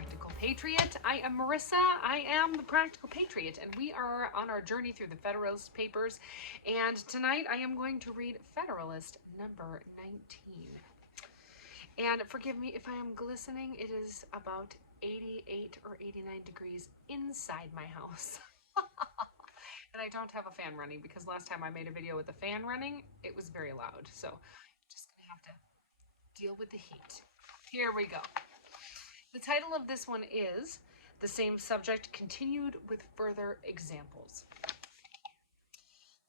Practical Patriot. I am Marissa. I am the Practical Patriot, and we are on our journey through the Federalist Papers. And tonight I am going to read Federalist number 19. And forgive me if I am glistening. It is about 88 or 89 degrees inside my house. And I don't have a fan running because last time I made a video with the fan running, it was very loud. So just gonna have to deal with the heat. Here we go. The title of this one is The Same Subject Continued with Further Examples.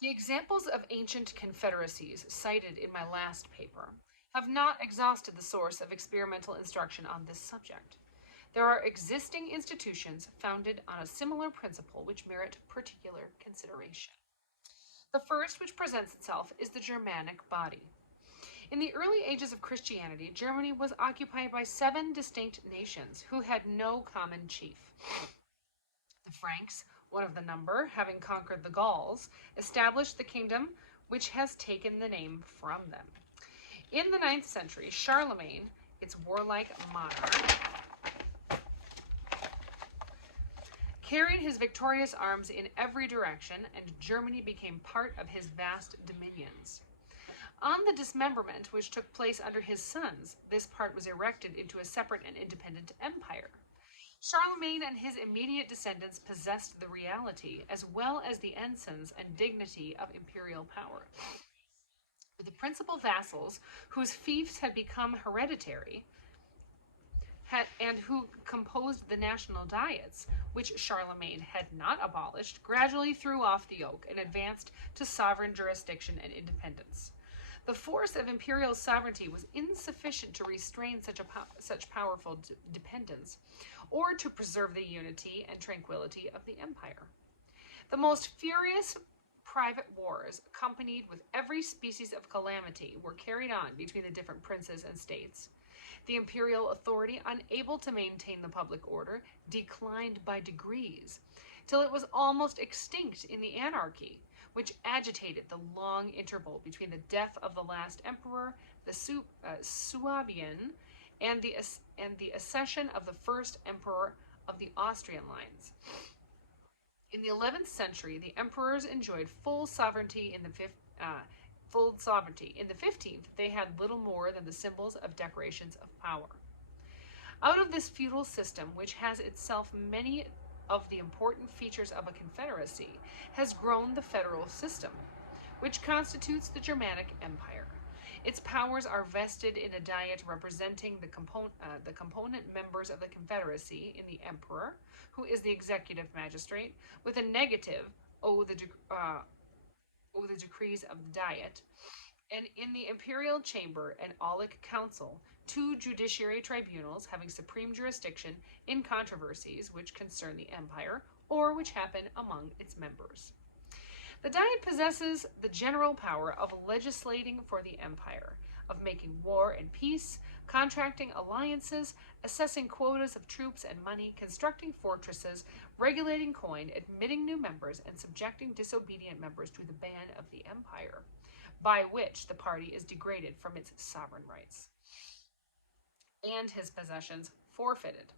The examples of ancient confederacies cited in my last paper have not exhausted the source of experimental instruction on this subject. There are existing institutions founded on a similar principle which merit particular consideration. The first which presents itself is the Germanic body. In the early ages of Christianity, Germany was occupied by 7 distinct nations who had no common chief. The Franks, one of the number, having conquered the Gauls, established the kingdom which has taken the name from them. In the 9th century, Charlemagne, its warlike monarch, carried his victorious arms in every direction, and Germany became part of his vast dominions. On the dismemberment which took place under his sons, this part was erected into a separate and independent empire. Charlemagne and his immediate descendants possessed the reality, as well as the ensigns and dignity of imperial power. The principal vassals, whose fiefs had become hereditary, and who composed the national diets, which Charlemagne had not abolished, gradually threw off the yoke and advanced to sovereign jurisdiction and independence. The force of imperial sovereignty was insufficient to restrain such powerful dependence, or to preserve the unity and tranquility of the empire. The most furious private wars, accompanied with every species of calamity, were carried on between the different princes and states. The imperial authority, unable to maintain the public order, declined by degrees, till it was almost extinct in the anarchy, which agitated the long interval between the death of the last emperor, the Suabian, and the accession of the first emperor of the Austrian lines. In the 11th century, the emperors enjoyed full sovereignty. In the 15th, they had little more than the symbols of decorations of power. Out of this feudal system, which has itself many of the important features of a confederacy, has grown the federal system, which constitutes the Germanic Empire. Its powers are vested in a diet representing the component members of the confederacy in the emperor, who is the executive magistrate, with a negative, the decrees of the diet, and in the imperial chamber and aulic council, 2 judiciary tribunals having supreme jurisdiction in controversies which concern the empire or which happen among its members. The diet possesses the general power of legislating for the empire, of making war and peace, contracting alliances, assessing quotas of troops and money, constructing fortresses, regulating coin, admitting new members, and subjecting disobedient members to the ban of the empire, by which the party is degraded from its sovereign rights and his possessions forfeited.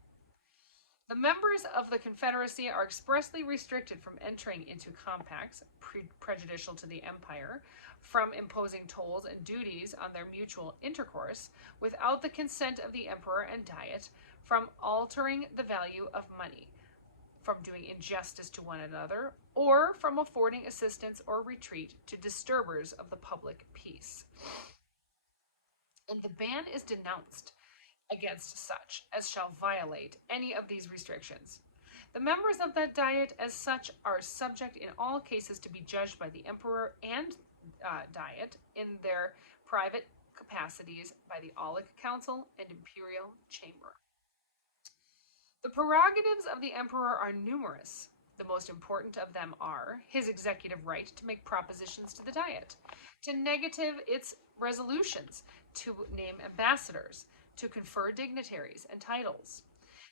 The members of the Confederacy are expressly restricted from entering into compacts prejudicial to the empire, from imposing tolls and duties on their mutual intercourse without the consent of the emperor and diet, from altering the value of money, from doing injustice to one another, or from affording assistance or retreat to disturbers of the public peace. And the ban is denounced against such as shall violate any of these restrictions. The members of that diet as such are subject in all cases to be judged by the emperor and diet in their private capacities by the aulic council and imperial chamber. The prerogatives of the emperor are numerous. The most important of them are his executive right to make propositions to the diet, to negative its resolutions, to name ambassadors, to confer dignitaries and titles,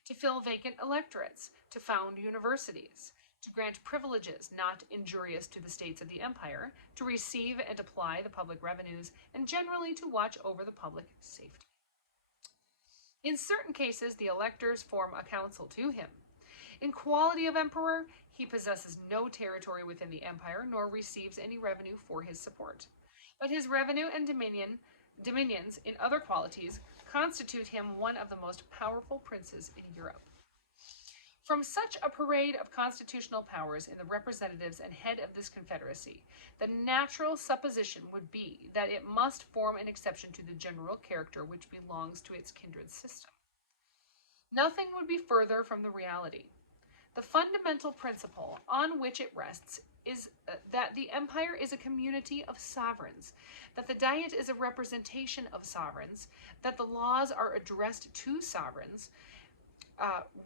to fill vacant electorates, to found universities, to grant privileges not injurious to the states of the empire, to receive and apply the public revenues, and generally to watch over the public safety. In certain cases, the electors form a council to him. In quality of emperor, he possesses no territory within the empire, nor receives any revenue for his support. But his revenue and dominions in other qualities constitute him one of the most powerful princes in Europe. From such a parade of constitutional powers in the representatives and head of this confederacy, the natural supposition would be that it must form an exception to the general character which belongs to its kindred system. Nothing would be further from the reality. The fundamental principle on which it rests is that the empire is a community of sovereigns, that the Diet is a representation of sovereigns, that the laws are addressed to sovereigns,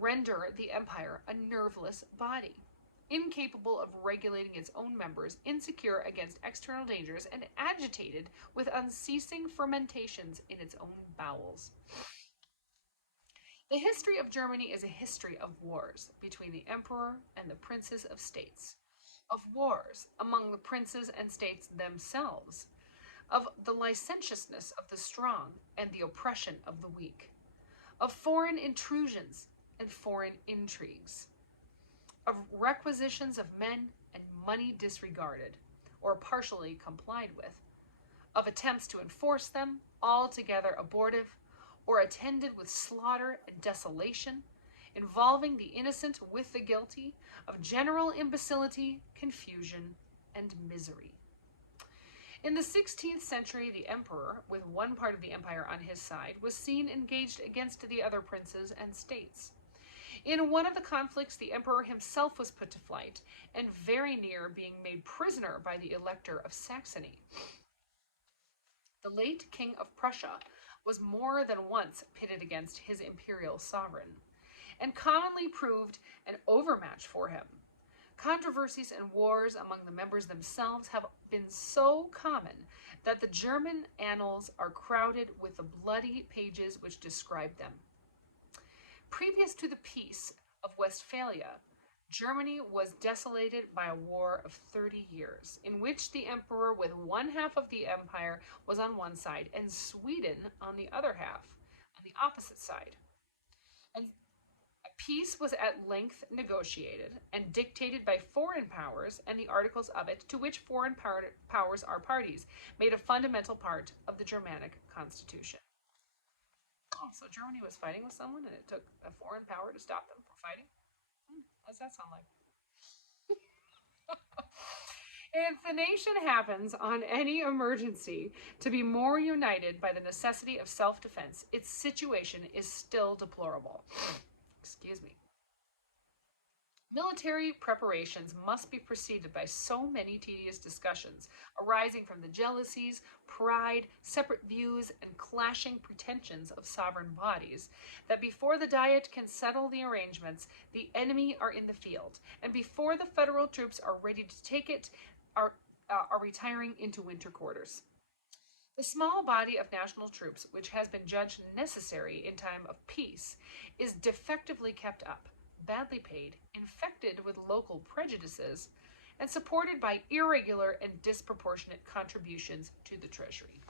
render the empire a nerveless body, incapable of regulating its own members, insecure against external dangers, and agitated with unceasing fermentations in its own bowels. The history of Germany is a history of wars between the emperor and the princes of states, of wars among the princes and states themselves, of the licentiousness of the strong and the oppression of the weak, of foreign intrusions and foreign intrigues, of requisitions of men and money disregarded or partially complied with, of attempts to enforce them, altogether abortive, or attended with slaughter and desolation, involving the innocent with the guilty, of general imbecility, confusion, and misery. In the 16th century, the emperor, with one part of the empire on his side, was seen engaged against the other princes and states. In one of the conflicts, the emperor himself was put to flight, and very near being made prisoner by the Elector of Saxony. The late King of Prussia was more than once pitted against his imperial sovereign, and commonly proved an overmatch for him. Controversies and wars among the members themselves have been so common that the German annals are crowded with the bloody pages which describe them. Previous to the Peace of Westphalia, Germany was desolated by a war of 30 years, in which the emperor with one half of the empire was on one side, and Sweden on the other half, on the opposite side. And a peace was at length negotiated and dictated by foreign powers, and the articles of it, to which foreign powers are parties, made a fundamental part of the Germanic constitution. Oh, so Germany was fighting with someone, and it took a foreign power to stop them from fighting? What does that sound like? If the nation happens on any emergency to be more united by the necessity of self-defense, its situation is still deplorable. Excuse me. Military preparations must be preceded by so many tedious discussions, arising from the jealousies, pride, separate views, and clashing pretensions of sovereign bodies, that before the Diet can settle the arrangements, the enemy are in the field, and before the federal troops are ready to take it, are retiring into winter quarters. The small body of national troops, which has been judged necessary in time of peace, is defectively kept up, badly paid, infected with local prejudices, and supported by irregular and disproportionate contributions to the treasury.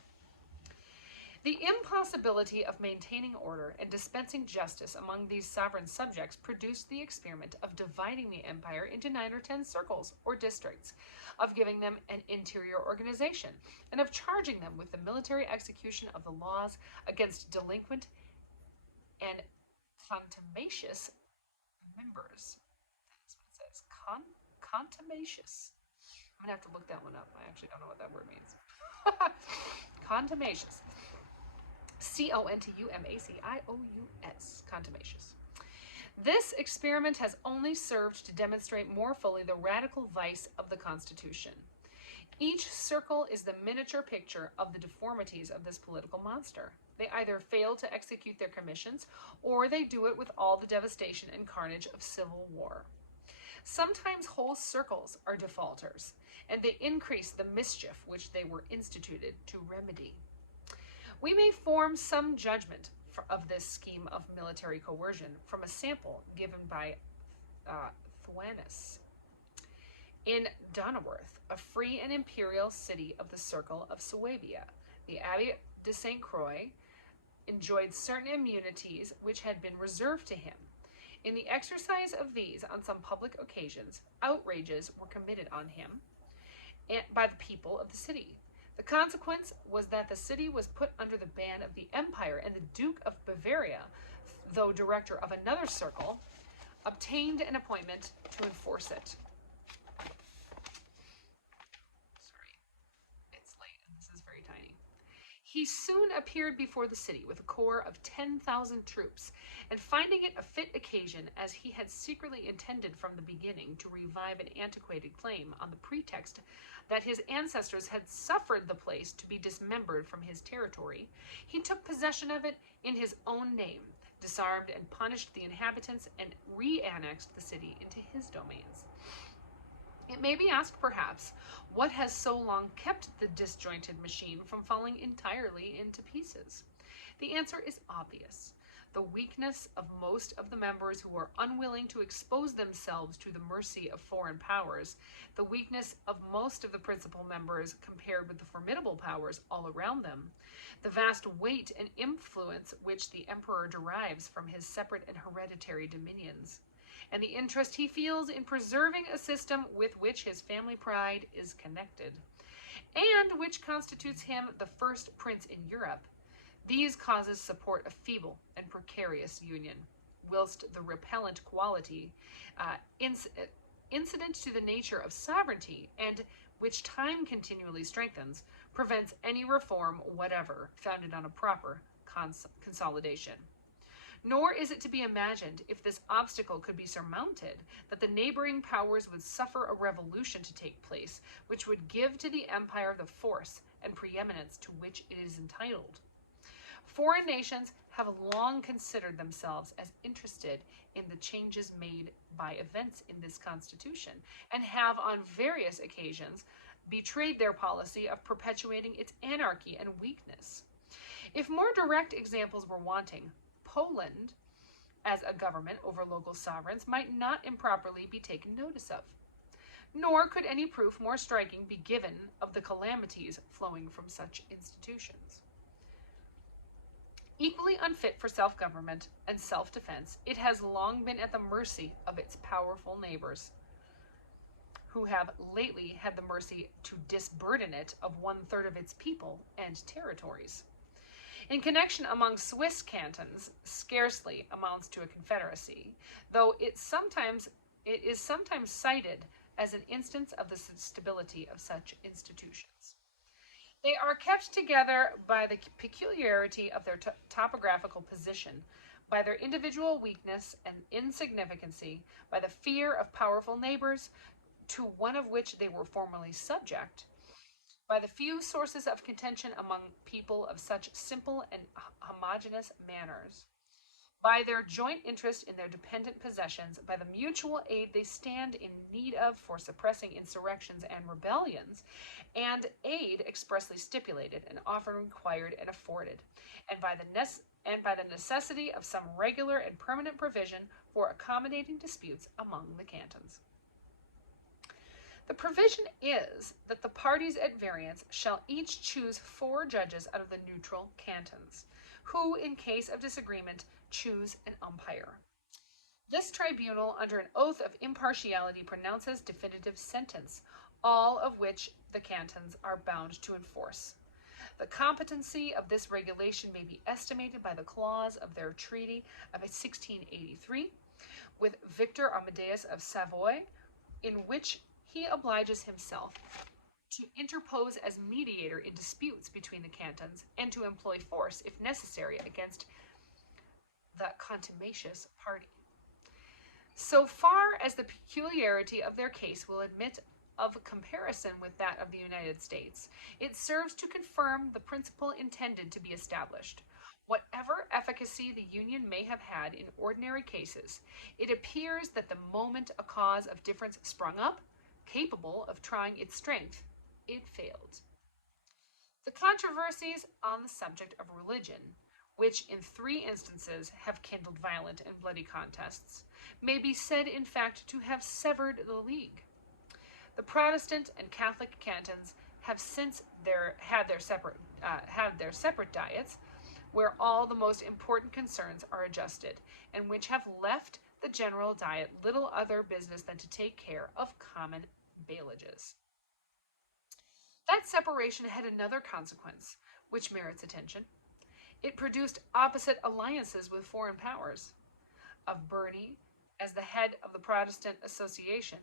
The impossibility of maintaining order and dispensing justice among these sovereign subjects produced the experiment of dividing the empire into 9 or 10 circles or districts, of giving them an interior organization, and of charging them with the military execution of the laws against delinquent and contumacious members. That's what it says. Contumacious. I'm going to have to look that one up. I actually don't know what that word means. Contumacious. Contumacious. Contumacious. This experiment has only served to demonstrate more fully the radical vice of the Constitution. Each circle is the miniature picture of the deformities of this political monster. They either fail to execute their commissions, or they do it with all the devastation and carnage of civil war. Sometimes whole circles are defaulters, and they increase the mischief which they were instituted to remedy. We may form some judgment of this scheme of military coercion from a sample given by Thuanus. In Donauworth, a free and imperial city of the circle of Suabia, the Abbey de St. Croix enjoyed certain immunities which had been reserved to him. In the exercise of these, on some public occasions, outrages were committed on him by the people of the city. The consequence was that the city was put under the ban of the empire, and the Duke of Bavaria, though director of another circle, obtained an appointment to enforce it. Sorry, it's late and this is very tiny. He soon appeared before the city with a corps of 10,000 troops, and finding it a fit occasion, as he had secretly intended from the beginning to revive an antiquated claim on the pretext that his ancestors had suffered the place to be dismembered from his territory, he took possession of it in his own name, disarmed and punished the inhabitants, and re-annexed the city into his domains. It may be asked, perhaps, what has so long kept the disjointed machine from falling entirely into pieces? The answer is obvious. The weakness of most of the members who are unwilling to expose themselves to the mercy of foreign powers, the weakness of most of the principal members compared with the formidable powers all around them, the vast weight and influence which the emperor derives from his separate and hereditary dominions, and the interest he feels in preserving a system with which his family pride is connected, and which constitutes him the first prince in Europe. These causes support a feeble and precarious union, whilst the repellent quality incident to the nature of sovereignty, and which time continually strengthens, prevents any reform whatever founded on a proper consolidation. Nor is it to be imagined, if this obstacle could be surmounted, that the neighboring powers would suffer a revolution to take place, which would give to the empire the force and preeminence to which it is entitled. Foreign nations have long considered themselves as interested in the changes made by events in this Constitution, and have on various occasions betrayed their policy of perpetuating its anarchy and weakness. If more direct examples were wanting, Poland, as a government over local sovereigns, might not improperly be taken notice of. Nor could any proof more striking be given of the calamities flowing from such institutions. Equally unfit for self-government and self-defense, it has long been at the mercy of its powerful neighbors, who have lately had the mercy to disburden it of 1/3 of its people and territories. In connection among Swiss cantons scarcely amounts to a confederacy, though it is sometimes cited as an instance of the stability of such institutions. They are kept together by the peculiarity of their topographical position, by their individual weakness and insignificancy, by the fear of powerful neighbors, to one of which they were formerly subject, by the few sources of contention among people of such simple and homogeneous manners, by their joint interest in their dependent possessions, by the mutual aid they stand in need of for suppressing insurrections and rebellions, and aid expressly stipulated and often required and afforded, and by the necessity of some regular and permanent provision for accommodating disputes among the cantons. The provision is that the parties at variance shall each choose 4 judges out of the neutral cantons, who, in case of disagreement, choose an umpire. This tribunal, under an oath of impartiality, pronounces definitive sentence, all of which the cantons are bound to enforce. The competency of this regulation may be estimated by the clause of their treaty of 1683 with Victor Amadeus of Savoy, in which he obliges himself to interpose as mediator in disputes between the cantons, and to employ force, if necessary, against the contumacious party. So far as the peculiarity of their case will admit of comparison with that of the United States, it serves to confirm the principle intended to be established. Whatever efficacy the Union may have had in ordinary cases, it appears that the moment a cause of difference sprung up, capable of trying its strength, it failed. The controversies on the subject of religion, which in 3 instances have kindled violent and bloody contests, may be said in fact to have severed the league. The Protestant and Catholic cantons have since had their separate diets, where all the most important concerns are adjusted, and which have left the general diet little other business than to take care of common bailages. That separation had another consequence, which merits attention. It produced opposite alliances with foreign powers, of Bernie as the head of the Protestant Association,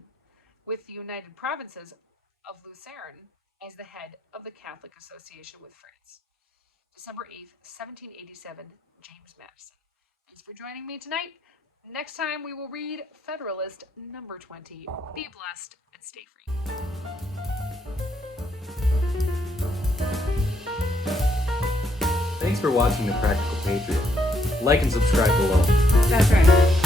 with the United Provinces of Lucerne as the head of the Catholic Association with France. December 8th, 1787, James Madison. Thanks for joining me tonight. Next time we will read Federalist number 20. Be blessed and stay free. Thanks for watching The Practical Patriot. Like and subscribe below. That's right.